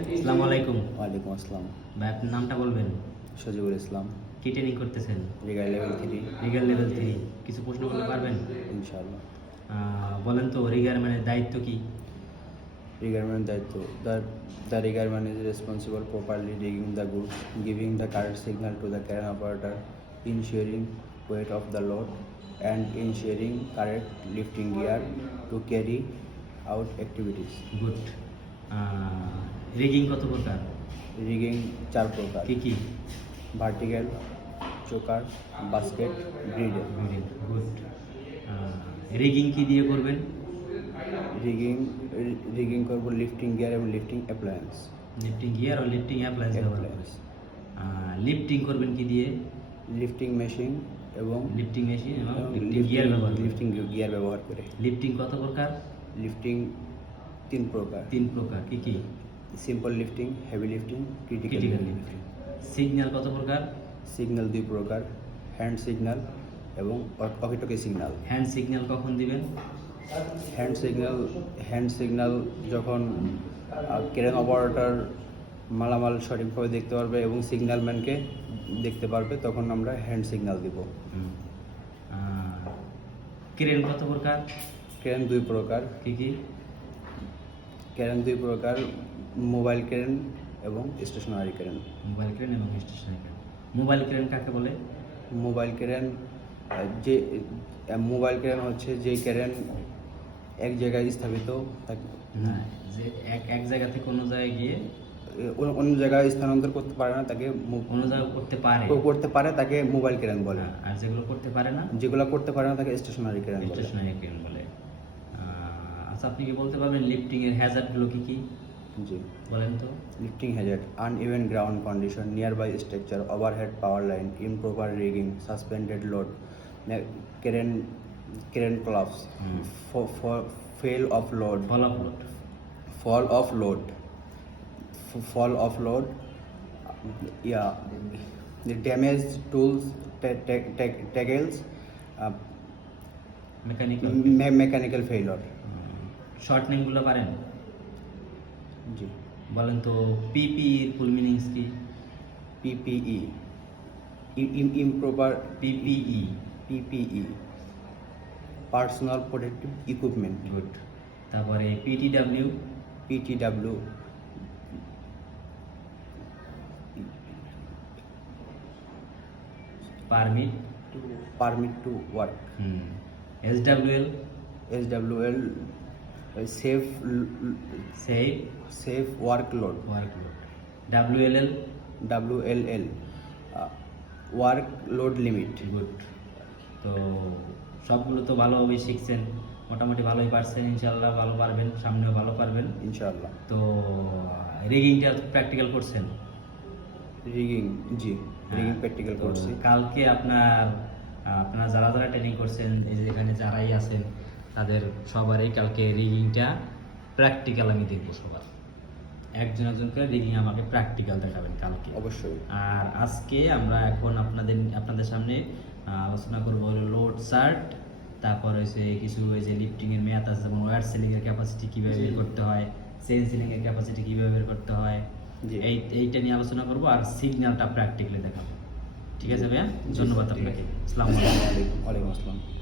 আসসালামু আলাইকুম ওয়ালাইকুম আসসালাম। ভাই আপনার নামটা বলবেন? সজিবুল ইসলাম। কি ট্রেনিং করতেছেন? Rigger level three rigger level three কিছু প্রশ্ন করতে পারবেন? ইনশাআল্লাহ। বলেন তো রিগার মানে দায়িত্ব কি? রিগারম্যান দায়িত্ব। The the rigger man is responsible properly rigging the good giving the correct signal to the crane operator ensuring weight of the load and ensuring correct lifting gear to carry out activities. Good rigging কত প্রকার? Rigging চার প্রকার। কি কি? Vertical choker basket ব্রিডের good rigging কি দিয়ে করবেন? রিগিং রিগিং করব লিফটিং গিয়ার এবং লিফটিং অ্যাপ্লায়েন্স লিফটিং গিয়ার ও লিফটিং অ্যাপ্লায়েন্স ব্যবহার করবেন। লিফটিং করবেন কি দিয়ে? লিফটিং মেশিন এবং লিফটিং মেশিন এবং লিফটিং গিয়ার ব্যবহার লিফটিং গিয়ার ব্যবহার করে। লিফটিং কত প্রকার? লিফটিং তিন প্রকার। তিন প্রকার কি কি? Simple lifting heavy lifting critical lifting signal কত প্রকার? সিগন্যাল দুই প্রকার হ্যান্ড সিগন্যাল এবং অকিটকি সিগন্যাল হ্যান্ড সিগন্যাল কখন দিবেন? হ্যান্ড সিগন্যাল হ্যান্ড সিগন্যাল যখন ক্রেন অপারেটর মালামাল সঠিকভাবে দেখতে পারবে এবং সিগন্যালম্যানকে দেখতে পারবে তখন আমরা হ্যান্ড সিগন্যাল দিব। ক্রেন কত প্রকার? ক্রেন দুই প্রকার। কি কি? ক্রেন দুই প্রকার মোবাইল ক্রেন এবং স্টেশনারি ক্রেন। মোবাইল ক্রেন এবং স্টেশনারি ক্রেন। মোবাইল ক্রেন কাকে বলে? মোবাইল ক্রেন যে মোবাইল ক্রেন হচ্ছে যে ক্রেন এক জায়গায় স্থাপিত থাকে। না যে এক এক জায়গা থেকে অন্য জায়গায় গিয়ে অন্য- জায়গায় স্থানান্তর করতে পারে না তাকে অন্য জায়গায় করতে পারে। করতে পারে তাকে মোবাইল ক্রেন বলে। হ্যাঁ, আর যেগুলো করতে পারে না? যেগুলো করতে পারে না তাকে স্টেশনারি ক্রেন স্টেশনারি ক্রেন বলে। আচ্ছা আপনি কি বলতে পারবেন লিফটিং এর হ্যাজার্ডগুলো কি কি? জি বলেন তো lifting hazard uneven ground condition nearby structure overhead power line improper rigging suspended load crane crane clubs hmm. Fell of load fall of load fall of load F- fall of load yeah the damaged tools ta- ta- ta- tackles uh, mechanical me- mechanical failure short নেমগুলো পারেন জি বলেন তো PP এর full meanings কি im- improper PPE PPE personal protective equipment good তারপরে PTW PTW permit permit to work hmm SWL SWL l- save safe? workload. Workload WLL work load limit. Good তো সবগুলো তো ভালোভাবে শিখছেন। মোটামুটি ভালোই পারছেন ইনশাল্লাহ ভালো পারবেন সামনেও ভালো পারবেন। ইনশাল্লাহ তো রিগিংটা প্র্যাকটিক্যাল করছেন? রিগিং জি রিগিং প্র্যাকটিক্যাল করছি। কালকে আপনার আপনারা যারা যারা ট্রেনিং করছেন এই যে এখানে যারাই আছেন তাদের সবারই কালকে রিগিংটা প্র্যাকটিক্যাল আমি দেখব সবার। একজন একজন করে রিগিং আমাকে প্র্যাকটিক্যাল দেখাবেন কালকে। অবশ্যই। আর আজকে আমরা এখন আপনাদের আপনাদের সামনে আলোচনা করব হলো লোড শার্ট তারপর হচ্ছে কিছু ওই যে লিফটিং এর মেয়াদ আছে যেমন ওয়ার সেলিং এর ক্যাপাসিটি কীভাবে বের করতে হয় চেন সিলিং এর ক্যাপাসিটি কীভাবে বের করতে হয়। এই এইটা নিয়ে আলোচনা করব আর সিগন্যালটা প্র্যাকটিক্যালি দেখাবো। ঠিক আছে ভাইয়া? ধন্যবাদ আপনাকে। আসসালামু আলাইকুম। ওয়ালাইকুম আসসালাম।